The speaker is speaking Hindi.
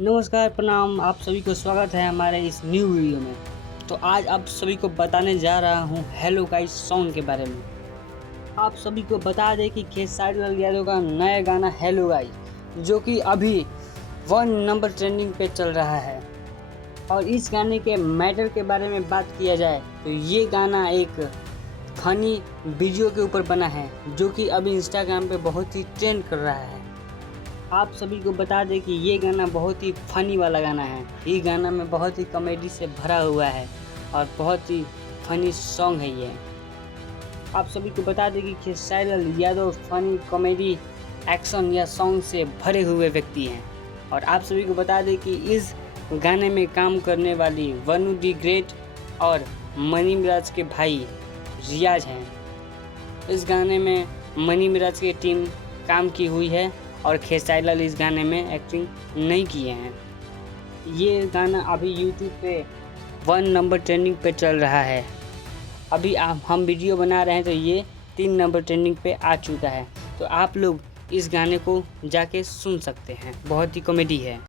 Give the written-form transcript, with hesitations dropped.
नमस्कार, प्रणाम। आप सभी को स्वागत है हमारे इस न्यू वीडियो में। तो आज आप सभी को बताने जा रहा हूँ हेलो गाइस सॉन्ग के बारे में। आप सभी को बता दें कि खेसारी लाल यादव का नया गाना हेलो गाइस, जो कि अभी 1 नंबर ट्रेंडिंग पे चल रहा है। और इस गाने के मैटर के बारे में बात किया जाए तो ये गाना एक फनी वीडियो के ऊपर बना है, जो कि अभी इंस्टाग्राम पे बहुत ही ट्रेंड कर रहा है। आप सभी को बता दें कि ये गाना बहुत ही फनी वाला गाना है। ये गाना में बहुत ही कॉमेडी से भरा हुआ है और बहुत ही फनी सॉन्ग है ये। आप सभी को बता दें कि Khesari Lal Yadav funny, comedy, action या सॉन्ग से भरे हुए व्यक्ति हैं। और आप सभी को बता दें कि इस गाने में काम करने वाली वनु दी ग्रेट और मनी मिराज के भाई रियाज हैं। इस गाने में मनी मिराज की टीम काम की हुई है और खेसारी लाल इस गाने में एक्टिंग नहीं किए हैं। ये गाना अभी यूट्यूब पे 1 नंबर ट्रेंडिंग पे चल रहा है। अभी हम वीडियो बना रहे हैं तो ये 3 नंबर ट्रेंडिंग पे आ चुका है। तो आप लोग इस गाने को जाके सुन सकते हैं, बहुत ही कॉमेडी है।